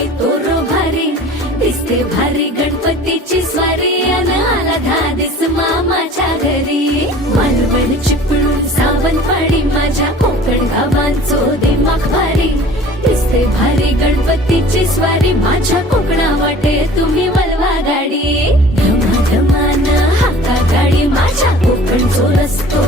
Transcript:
बाई तोरो भारी दिसते भारी गणपतीची स्वारी अन आला धादिस मामाच्या घरी मालवण चिपळूण सावंतवाडी माझ्या कोकण गावांचो दिमाग भारी दिसते भारी गणपतीची स्वारी माझ्या कोकणा वाटे तुम्ही वलवा गाडी धमा धमान हाका गाडी माझ्या कोकणचो रस्तो